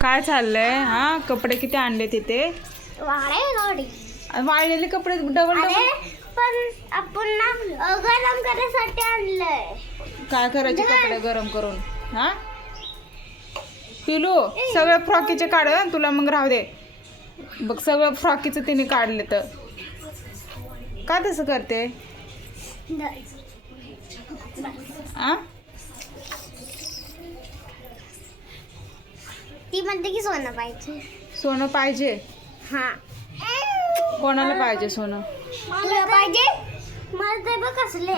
काय चाललंय? हा, कपडे किती आणले तिथे? वाळलेले कपडे डबल डबल. पण आपण ना गरम करण्यासाठी आणलंय. काय करायचे कपडे गरम करून? हा पिलू, सगळ्या फ्रॉकीचे काढ तुला, मग राहू दे बघ. सगळं फ्रॉकीचं तिने काढले तर का तसं करते? आ ती म्हणते की सोनं पाहिजे. सोनं पाहिजे? हा. कोणाला पाहिजे सोनं? तुला पाहिजे? मला ते बघ कसले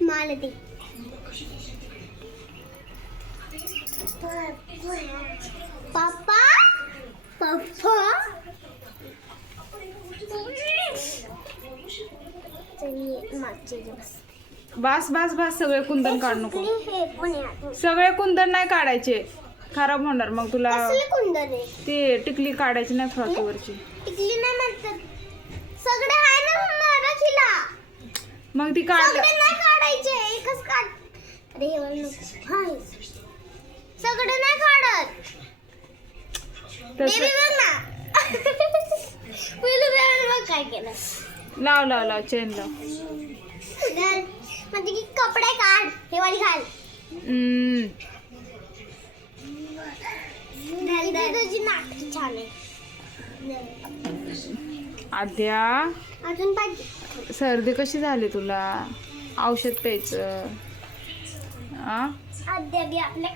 मला ते पप्पा पप्पा बास बास बास, सगळे कुंदन काढ नको. हे पण आहे. सगळे कुंदन नाही काढायचे, खराब होणार मग तुला. कसले कुंदन आहे? ते टिकली काढायची नाही फ्रॉकीवरची. टिकली नाही म्हणतात. सगळे आहे ना मराठीला. मग ती काढ. सगळे नाही काढायचे, एकच काढ. अरे हे वाला नको. हाय. सगळे नाही काढत. तसं बेबी बघ ना. पहिलं बेबी बघ काय केलं. लाव लाव लाव, चेन लाव. घाल. म्हणते की कपडे काढ. हे वाली घाल. तुझी नाटकी छान आहे. आद्या, अजून पाहिजे. सर्दी कशी झाली तुला? औषध प्यायचं. आ आद्या बी आपले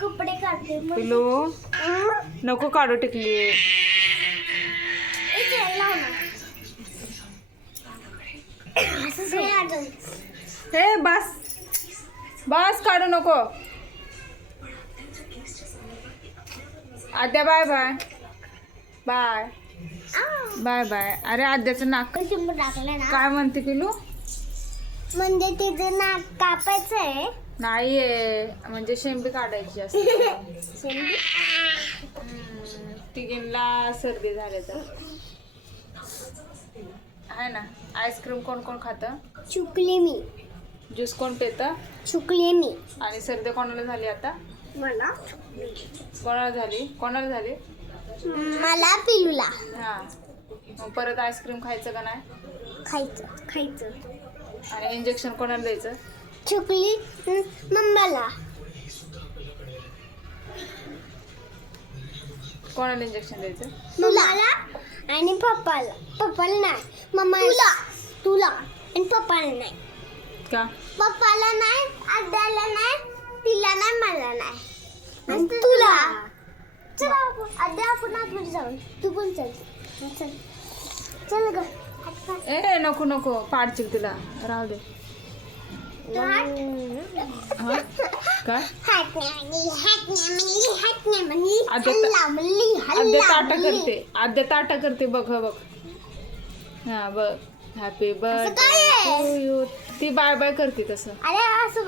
कपडे काढते. पिलू, नको काढू टिकली. हे बस बस, काढू नको. Aadya bye bye bye bye bye. अरे आद्याचं नाक टाकलं ना. काय म्हणते पिलू? म्हणजे तिचं नाक कापायचं आहे. नाहीये, म्हणजे शेंबी काढायची असते. तिघींना सर्दी झाली तर आहे ना. आईस्क्रीम कोण कोण खातं? चुकली मी. ज्यूस कोण पितं? चुकली मी. आणि सर्दी कोणाला झाली आता? मला कोणाला झाली? कोणाला झाली? मला पिलूला. हा, मग परत आईस्क्रीम खायचं का नाही? खायचं. आणि इंजेक्शन कोणाला द्यायचं? चुकली मम्माला. कोणाला इंजेक्शन द्यायचं? मम्माला आणि पप्पाला. पप्पाला नाही, मम्माला. तुला आणि पप्पाला नाही. का? पप्पाला नाही, आद्याला नाही, तिला नाही, मला नाही. आणि तुला. चल आद्या, आपण आतमध्ये जाऊ. तू पण चल. चल ग. ए नको नको, पाडशील तिला, राहू दे. हा काय? आद्या ताटा करते. आद्या ताटा करते, बघ बघ. हा बघ. Happy birthday to you. ती बाय बाय करते तसं. अरे असं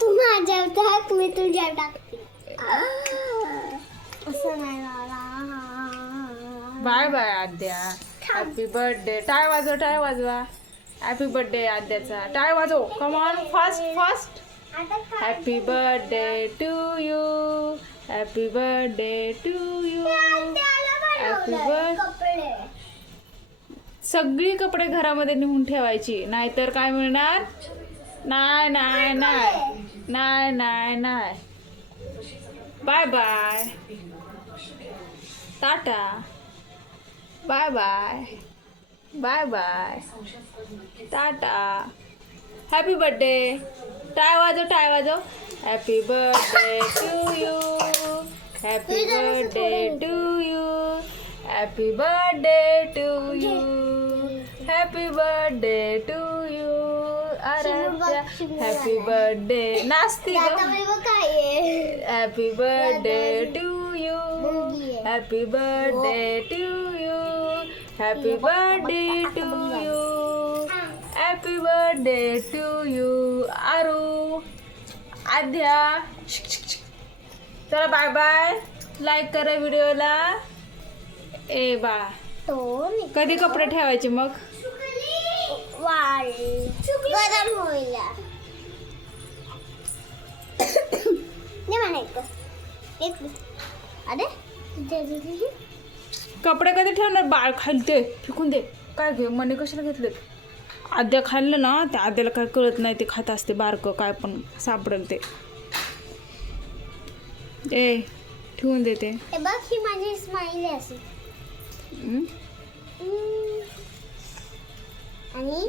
तू माझ्यावर टाक, मी तुझ्यावर टाकते. असं नाही bye bye Aadya. Happy birthday. टाळ वाजवा, टाळ वाजवा. हॅपी बर्थडे आद्याचा. टाळ वाजव. Come on, fast fast. Happy birthday to you. Happy birthday to you. Happy birthday. सगळी कपडे घरामध्ये नेऊन ठेवायची, नाहीतर काय मिळणार? नाही नाही नाही नाही नाही नाही. Bye bye. Tata. Bye bye bye bye. Tata. Happy birthday. टाळ वाजव, टाळ वाजव. Happy birthday to you. Happy birthday to you. Happy birthday to you. Happy birthday to you. Aaradhya. Happy birthday. नाचती ग. Happy birthday to you. Happy birthday to you. Happy birthday to you. Happy birthday to you. Aaru, Aadya. चला bye bye. Like करा व्हिडिओला. ए बाळा, कधी कपडे ठेवायचे मग? गरम होईल. एक अरे कपडे कधी ठेवणार बाळ खायला ते फेकून दे काय घे मने कशाला घेतलेत आद्या खाल्लं ना त्या आद्याला काय कळत नाही ते खात असते बारकं काय पण सापडेल ते ए ठेवून देते हे बघ ही माझी स्माइल आहे अशी आणि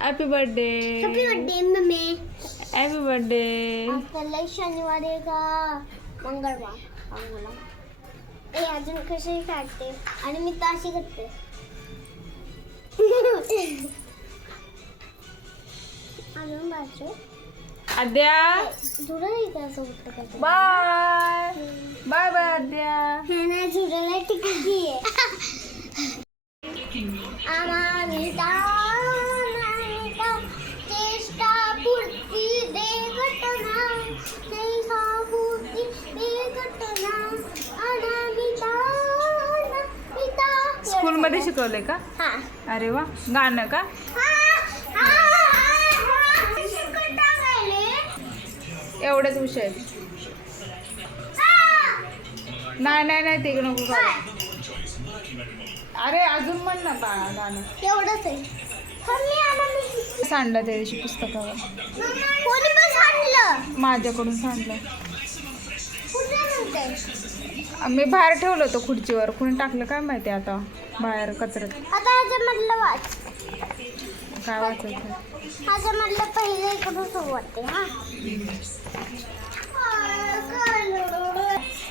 happy birthday happy birthday mummy happy birthday आपल्याला शनिवार आहे का मंगळवार ए अजून कशी काढते आणि मी तर अशी करते अजून बाजू आद्या झुरळ आहे का असं उठतं का बाय बाय बाय आद्या हा ना झुरळ टिकली आहे चेष्टा पुरती दे घटना चेष्टा पुरती दे घटना अनामिता अनामिता स्कूल मध्ये शिकवलंय का हा अरे वा गाणं का एवढंच विषय नाही नाही नाही ते नको करू. अरे अजून म्हण ना बाळा गाणं एवढंच आहे सांडलं त्या दिवशी पुस्तकावर कोणी पण सांडलं माझ्याकडून सांडलं कुठे म्हणते मी बाहेर ठेवलं होतं खुर्चीवर कुणी टाकलं काय माहिती आता बाहेर कचऱ्यात आता ह्याच्यामधलं वाच काय वाचायचं ह्याच्यामधलं पहिले इकडून सुरू वाटते हा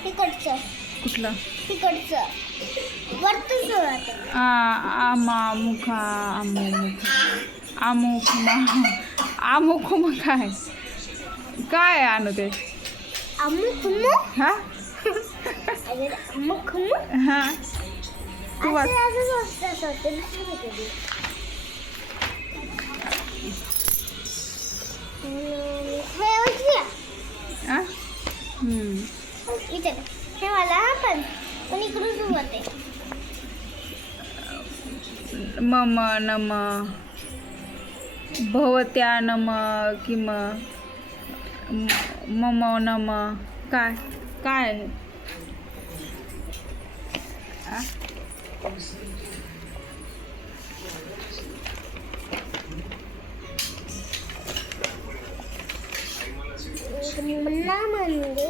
तिकडचं कुठलं तिकडचं वरतून सुरू वाटते आमा मुखा आमुखमा आमुखमा काय काय आणू ते अमुक हा अमुक हा तू वाच आ? हे मला पण इकडून सुरू होते मम नम भवत्या नम किम मम नम काय काय आहे? आ? मन्ना म्हणजे